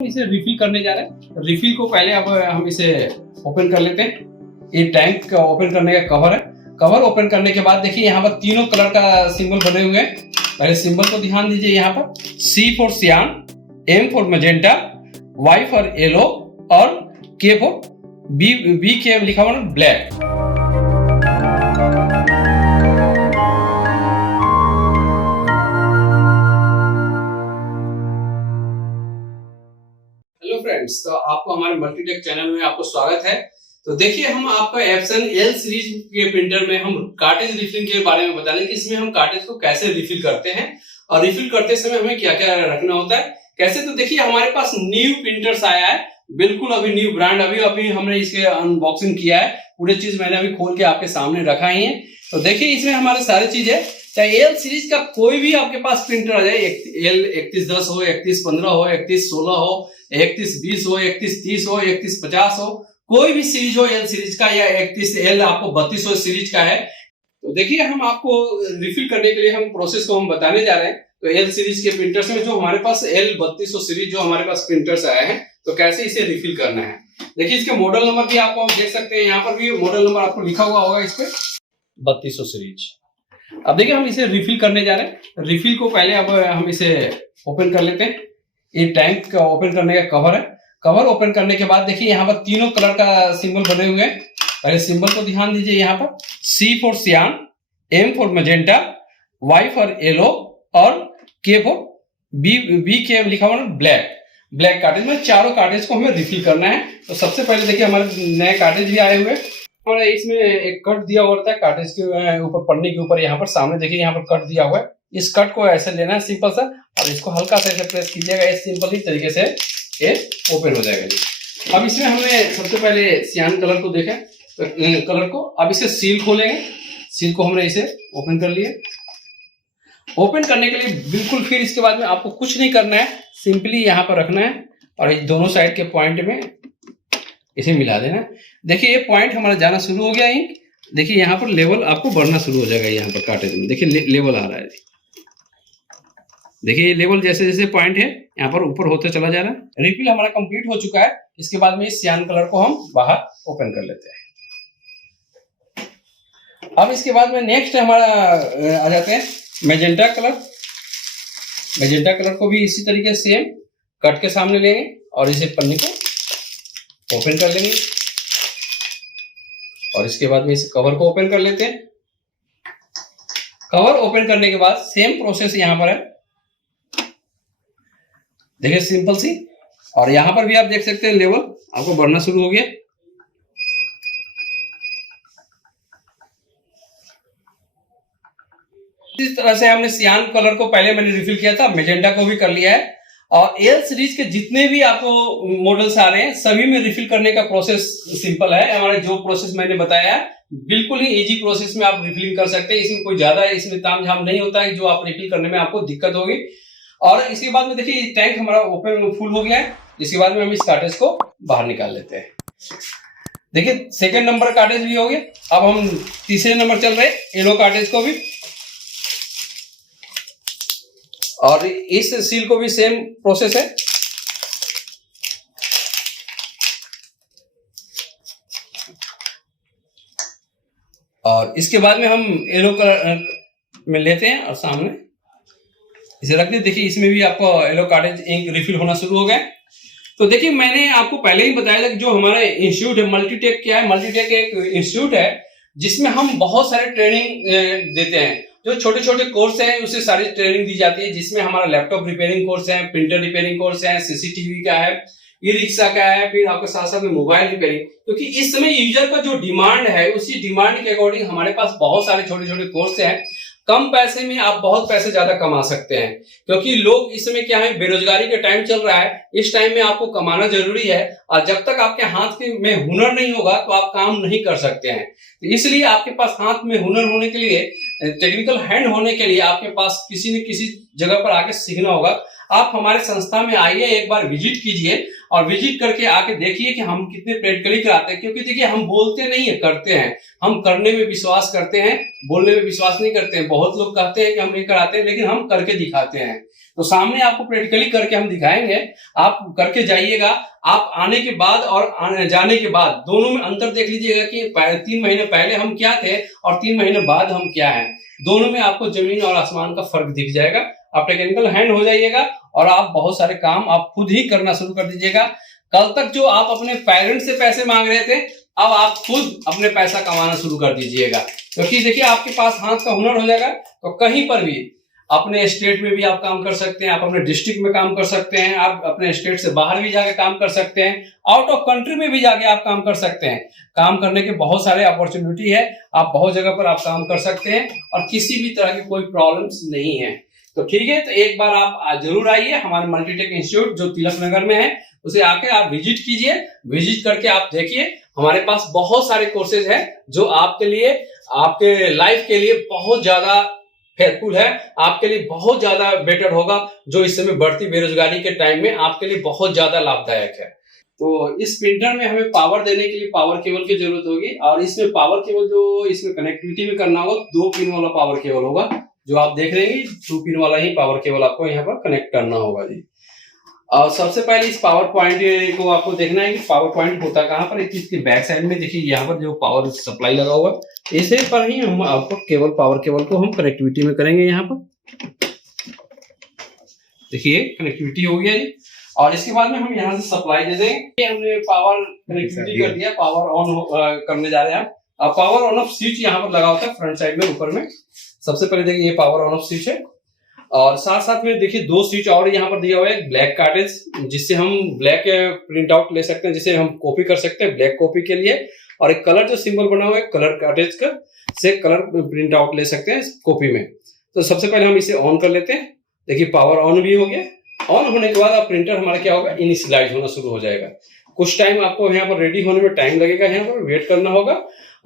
इसे रिफिल करने जा रहे हैं। रिफिल को पहले अब हम इसे ओपन कर लेते हैं। ये टैंक का ओपन करने का कवर है। कवर ओपन करने के बाद देखिए यहाँ पर तीनों कलर का सिंबल बने हुए हैं। पहले सिंबल को ध्यान दीजिए। यहाँ पर C फॉर सियान, M for magenta, Y for yellow और K फॉर बी के लिखा हुआ है ब्लैक। हेलो फ्रेंड्स, तो आपको हमारे मल्टीटेक चैनल में आपको स्वागत है। तो देखिए, हम आपका एप्सन एल सीरीज के प्रिंटर में हम कार्टेज रिफिलिंग के बारे में बता रहे हैं कि इसमें हम कार्टेज को कैसे रिफिल करते हैं और रिफिल करते समय हमें क्या क्या रखना होता है कैसे। तो देखिए, हमारे पास न्यू प्रिंटर्स आया है, बिल्कुल अभी न्यू ब्रांड, अभी हमने इसके अनबॉक्सिंग किया है। पूरी चीज मैंने अभी खोल के आपके सामने रखा ही है। तो देखिए, इसमें हमारे सारी चीज है। चाहे एल सीरीज का कोई भी आपके पास प्रिंटर आ जाए, एल 3110 हो, 3115 हो, 3116 हो, 3120 हो, 3130 हो, 3150 हो, कोई भी सीरीज हो एल सीरीज का, या 31L आपको 3200 सीरीज का है। तो देखिए, हम आपको रिफिल करने के लिए हम प्रोसेस को हम बताने जा रहे हैं। तो एल सीरीज के प्रिंटर्स में जो हमारे पास L 3200 सीरीज जो हमारे पास प्रिंटर्स आए हैं, तो कैसे इसे रिफिल करना है। देखिए, इसके मॉडल नंबर भी आपको हम देख सकते हैं। यहाँ पर भी मॉडल नंबर आपको लिखा हुआ होगा इस पे 3200 सीरीज। अब देखिए, हम इसे रिफिल करने जा रहे हैं। रिफिल को पहले अब हम इसे ओपन कर लेते हैं। ये टैंक का ओपन करने का कवर है। कवर ओपन करने के बाद देखिए, यहाँ पर तीनों कलर का सिंबल बने हुए हैं। पहले सिंबल को ध्यान दीजिए। यहाँ पर C फॉर सियान, M for magenta, Y for yellow और K फॉर बी के लिखा हुआ है ब्लैक कार्टेज में चारों कार्टेज को हमें रिफिल करना है। तो सबसे पहले देखिए, हमारे नए कार्टेज भी आए हुए हैं और इसमें एक कट दिया हुआ होता है कार्टेज के ऊपर, पन्नी के ऊपर। यहाँ पर सामने देखिए, यहाँ पर कट दिया हुआ है। इस कट को ऐसे लेना है सिंपल सा, और इसको हल्का सा ऐसे प्रेस कीजिएगा। इस सिंपल ही तरीके से ये ओपन हो जाएगा। अब इसमें हमने सबसे पहले सियान कलर को देखा, तो कलर को अब इसे सील खोलेंगे। सील को हमने इसे ओपन कर लिया। ओपन करने के लिए बिल्कुल फिर इसके बाद में आपको कुछ नहीं करना है, सिंपली यहाँ पर रखना है और दोनों साइड के पॉइंट में इसे मिला देना। देखिए, ये पॉइंट हमारा जाना शुरू हो गया है। देखिए, यहाँ पर लेवल आपको बढ़ना शुरू हो जाएगा। यहाँ पर कार्टेज में देखिए लेवल आ रहा है। देखिए, ये लेवल जैसे जैसे पॉइंट है यहाँ पर ऊपर होते चला जा रहा है। रिफिल हमारा कंप्लीट हो चुका है। इसके बाद में इस सियान कलर को हम बाहर ओपन कर लेते हैं। अब इसके बाद में नेक्स्ट हमारा आ जाते हैं मैजेंटा कलर। मैजेंटा कलर को भी इसी तरीके से सेम कट के सामने लेंगे और इसे पन्नी को ओपन कर लेंगे और इसके बाद में इस कवर को ओपन कर लेते हैं। कवर ओपन करने के बाद सेम प्रोसेस यहां पर है। देखिए, सिंपल सी। और यहां पर भी आप देख सकते हैं लेवल आपको बढ़ना शुरू हो गया। इस तरह से हमने सियान कलर को पहले मैंने रिफिल किया था, मैजेंटा को भी कर लिया है। और एल सीरीज के जितने भी आपको मॉडल्स आ रहे हैं, सभी में रिफिल करने का प्रोसेस सिंपल है। हमारा जो प्रोसेस मैंने बताया है, बिल्कुल ही इजी प्रोसेस में आप रिफिलिंग कर सकते हैं। इसमें कोई ज्यादा इसमें तामझाम नहीं होता है जो आप रिफिल करने में आपको दिक्कत होगी। और इसके बाद में देखिए, टैंक हमारा ओपन फुल हो गया है। इसके बाद में हम इस कार्टेज को बाहर निकाल लेते हैं। देखिए, सेकंड नंबर कार्टेज भी हो गया। अब हम तीसरे नंबर चल रहे हैं, येलो कार्टेज को भी। और इस सील को भी सेम प्रोसेस है। और इसके बाद में हम येलो कलर में लेते हैं और सामने इसे रख दें। देखिए, इसमें भी आपको येलो कार्टेज इंक रिफिल होना शुरू हो गया। तो देखिए, मैंने आपको पहले ही बताया था कि जो हमारा इंस्टीट्यूट है मल्टीटेक, क्या है, मल्टीटेक एक इंस्टीट्यूट है जिसमें हम बहुत सारे ट्रेनिंग देते हैं। जो छोटे छोटे कोर्स हैं उससे सारी ट्रेनिंग दी जाती है, जिसमें हमारा लैपटॉप रिपेयरिंग कोर्स है, प्रिंटर रिपेयरिंग कोर्स है, सीसीटीवी का है, ई रिक्शा का है, फिर आपके साथ साथ में मोबाइल रिपेयरिंग। क्योंकि इस समय यूजर का जो डिमांड है, उसी डिमांड के अकॉर्डिंग हमारे पास बहुत सारे छोटे छोटे कोर्स हैं। कम पैसे में आप बहुत पैसे ज्यादा कमा सकते हैं। क्योंकि लोग इस समय क्या है, बेरोजगारी का टाइम चल रहा है। इस टाइम में आपको कमाना जरूरी है, और जब तक आपके हाथ में हुनर नहीं होगा तो आप काम नहीं कर सकते हैं। तो इसलिए आपके पास हाथ में हुनर होने के लिए, टेक्निकल हैंड होने के लिए आपके पास किसी न किसी जगह पर आके सीखना होगा। आप हमारे संस्था में आइए, एक बार विजिट कीजिए और विजिट करके आके देखिए कि हम कितने प्रैक्टिकली कराते हैं। क्योंकि देखिए हम बोलते नहीं है, करते हैं। हम करने में विश्वास करते हैं, बोलने में विश्वास नहीं करते हैं। बहुत लोग कहते हैं कि हम नहीं कराते हैं, लेकिन हम करके दिखाते हैं। तो सामने आपको प्रैक्टिकली करके हम दिखाएंगे, आप करके जाइएगा। आप आने के बाद और जाने के बाद दोनों में अंतर देख लीजिएगा कि 3 महीने पहले हम क्या थे और 3 महीने बाद हम क्या हैं। दोनों में आपको जमीन और आसमान का फर्क दिख जाएगा। आप टेक्निकल हैंड हो जाइएगा और आप बहुत सारे काम आप खुद ही करना शुरू कर दीजिएगा। कल तक जो आप अपने पेरेंट्स से पैसे मांग रहे थे, अब आप खुद अपने पैसा कमाना शुरू कर दीजिएगा। क्योंकि देखिए आपके पास हाथ का हुनर हो जाएगा तो कहीं पर भी, अपने स्टेट में भी आप काम कर सकते हैं, आप अपने डिस्ट्रिक्ट में काम कर सकते हैं, आप अपने स्टेट से बाहर भी जाके काम कर सकते हैं, आउट ऑफ कंट्री में भी जाके आप काम कर सकते हैं। काम करने के बहुत सारे अपॉर्चुनिटी है, आप बहुत जगह पर आप काम कर सकते हैं और किसी भी तरह की कोई प्रॉब्लम्स नहीं है। तो ठीक है, तो एक बार आप जरूर आइए हमारे मल्टीटेक इंस्टीट्यूट जो तिलक नगर में है, उसे आके आप विजिट कीजिए। विजिट करके आप देखिए, हमारे पास बहुत सारे कोर्सेज हैं जो आपके लिए, आपके लाइफ के लिए बहुत ज्यादा हेल्पफुल है, आपके लिए बहुत ज्यादा बेटर होगा, जो इस समय बढ़ती बेरोजगारी के टाइम में आपके लिए बहुत ज्यादा लाभदायक है। तो इस प्रिंटर में हमें पावर देने के लिए पावर केबल की जरूरत होगी और इसमें पावर केबल जो इसमें कनेक्टिविटी में करना होगा 2 पिन वाला पावर केबल होगा, जो आप देख रहे हैं 2 पिन वाला ही पावर केबल आपको यहाँ पर कनेक्ट करना होगा जी। और सबसे पहले इस पावर पॉइंट को आपको देखना है कि पावर पॉइंट होता कहाँ पर। इसके बैक साइड में देखिए यहाँ पर जो पावर सप्लाई लगा हुआ है, इसे पर ही हम आपको केवल पावर केबल को हम कनेक्टिविटी में करेंगे। यहाँ पर देखिए कनेक्टिविटी हो गया जी। और इसके बाद में हम यहाँ से सप्लाई दे देंगे। हमने पावर कनेक्टिविटी कर दिया, पावर ऑन करने जा रहे हैं। अब पावर ऑन ऑफ स्विच यहाँ पर लगा होता है फ्रंट साइड में ऊपर में। सबसे पहले देखिए ये पावर ऑन ऑफ स्विच है और साथ साथ में देखिए 2 स्विच और यहाँ पर दिया हुआ है। ब्लैक कार्टेज, जिससे हम ब्लैक प्रिंट आउट ले सकते हैं, जिसे हम कॉपी कर सकते हैं ब्लैक कॉपी के लिए। और एक कलर जो सिंबल बना हुआ है कलर कार्टेज का, से कलर प्रिंट आउट ले सकते हैं कॉपी में। तो सबसे पहले हम इसे ऑन कर लेते हैं। देखिए पावर ऑन भी हो गया। ऑन होने के बाद अब प्रिंटर हमारा क्या होगा, इनिशियलाइज होना शुरू हो जाएगा। कुछ टाइम आपको यहाँ पर रेडी होने में टाइम लगेगा, यहाँ पर वेट करना होगा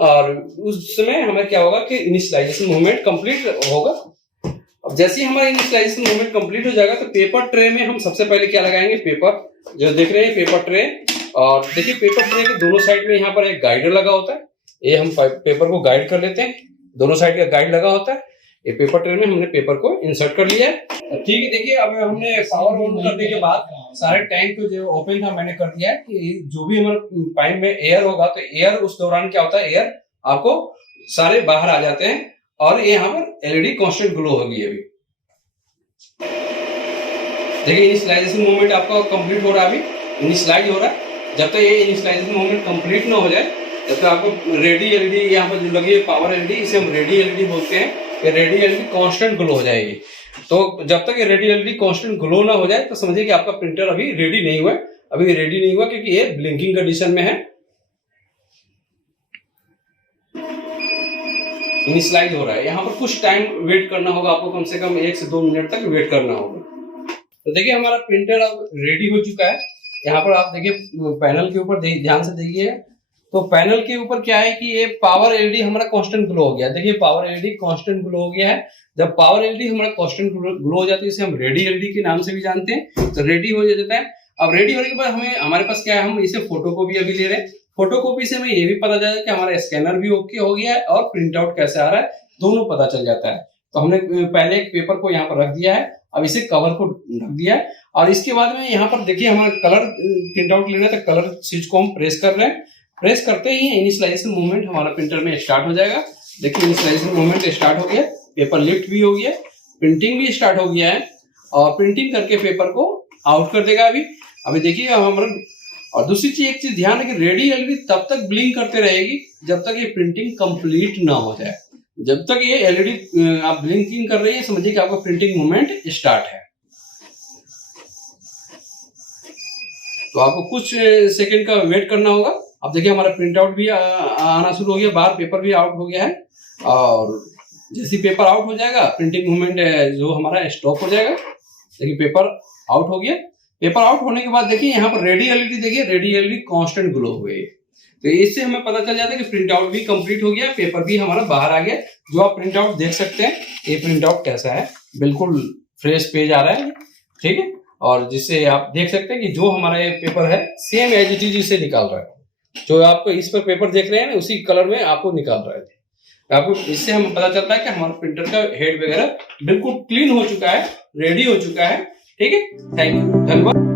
और उस समय हमें क्या होगा कि इनिशियलाइजेशन मूवमेंट कंप्लीट होगा। अब जैसे ही हमारा इनिशियलाइजेशन मूवमेंट कंप्लीट हो जाएगा तो पेपर ट्रे में हम सबसे पहले क्या लगाएंगे, पेपर जो देख रहे हैं पेपर ट्रे। और देखिए पेपर ट्रे के दोनों साइड में यहाँ पर एक गाइडर लगा होता है, ये हम पेपर को गाइड कर लेते हैं। दोनों साइड का गाइड लगा होता है। ये पेपर ट्रे में हमने पेपर को इंसर्ट कर लिया है। ठीक है, देखिए अब हमने पावर ऑन करने के बाद सारे टैंक को जो ओपन था मैंने कर दिया है कि जो भी हमारे पाइप में एयर होगा तो एयर उस दौरान क्या होता है, एयर आपको सारे बाहर आ जाते हैं और ये यहाँ पर एलईडी कांस्टेंट ग्लो होगी। अभी देखिए इनिशियलाइजेशन मूवमेंट आपका कंप्लीट हो रहा है, अभी इनिशियलाइज हो रहा है। जब तक ये इनिशियलाइजेशन मूवमेंट कंप्लीट ना हो जाए तब तक आपको रेडी एलईडी यहाँ पर जो लगी है पावर एलईडी, इसे हम रेडी एलईडी बोलते हैं। ये रेडी एलईडी कांस्टेंट ग्लो हो जाएगी। तो जब तक ये रेडी एलईडी कांस्टेंट ग्लो ना हो जाए तो समझिए कि आपका प्रिंटर अभी रेडी नहीं हुआ है। अभी रेडी नहीं हुआ क्योंकि ये ब्लिंकिंग कंडीशन में है, इनिशियलाइज हो रहा है। यहाँ पर कुछ टाइम वेट करना होगा आपको, कम से कम 1 से 2 मिनट तक वेट करना होगा। तो देखिए हमारा प्रिंटर अब रेडी हो चुका है। यहाँ पर आप देखिए पैनल के ऊपर ध्यान से देखिए, तो पैनल के ऊपर क्या है कि ये पावर एलईडी हमारा कांस्टेंट ग्लो हो गया। देखिए पावर एलईडी कांस्टेंट ग्लो हो गया है। जब पावर एलईडी हमारा कांस्टेंट ग्लो हो जाती है, इसे हम रेडी एलईडी के नाम से भी जानते हैं। तो रेडी हो जाता है। अब रेडी होने के बाद हमें हमारे पास क्या है, हम इसे फोटोकॉपी अभी ले रहे हैं। फोटोकॉपी से हमें ये भी पता चला कि हमारा स्कैनर भी ओके हो गया है और प्रिंट आउट कैसे आ रहा है, दोनों पता चल जाता है। तो हमने पहले एक पेपर को यहाँ पर रख दिया है, अब इसे कवर को ढक दिया है और इसके बाद में यहाँ पर देखिए हमारा कलर प्रिंट आउट लेना है तो कलर स्विच को हम प्रेस कर रहे हैं। प्रेस करते ही इनिशियलाइजेशन मूवमेंट हमारा प्रिंटर में स्टार्ट हो जाएगा। देखिए इनिशियलाइजेशन मूवमेंट स्टार्ट हो गया, पेपर लिफ्ट भी हो गया, प्रिंटिंग भी स्टार्ट हो गया है और प्रिंटिंग करके पेपर को आउट कर देगा। अभी देखिए हमारा, और दूसरी चीज एक चीज ध्यान है कि रेडी एलईडी तब तक ब्लिंक करते रहेगी जब तक ये प्रिंटिंग कंप्लीट ना हो जाए। जब तक ये एलईडी आप ब्लिंकिंग कर रही है समझिए कि आपका प्रिंटिंग मूवमेंट स्टार्ट है। तो आपको कुछ सेकंड का वेट करना होगा। अब देखिए हमारा प्रिंट आउट भी आना शुरू हो गया, बाहर पेपर भी आउट हो गया है और जैसे पेपर आउट हो जाएगा प्रिंटिंग मूवमेंट जो हमारा स्टॉप हो जाएगा। देखिए पेपर आउट हो गया। पेपर आउट होने के बाद देखिए यहाँ पर रेडी एलईडी, देखिए रेडी एलईडी कांस्टेंट ग्लो हो गई। तो इससे हमें पता चल जाता है कि प्रिंट आउट भी कंप्लीट हो गया, पेपर भी हमारा बाहर आ गया। जो आप प्रिंट आउट देख सकते हैं, ये प्रिंट आउट कैसा है, बिल्कुल फ्रेश पेज आ रहा है, ठीक है। और जिससे आप देख सकते हैं कि जो हमारा ये पेपर है सेम एज इट इज इसे निकाल रहा है। जो आप इस पर पेपर देख रहे हैं ना उसी कलर में आपको निकाल रहा है। आपको इससे हमें पता चलता है कि हमारा प्रिंटर का हेड वगैरह बिल्कुल क्लीन हो चुका है, रेडी हो चुका है। ठीक है, थैंक यू, धन्यवाद।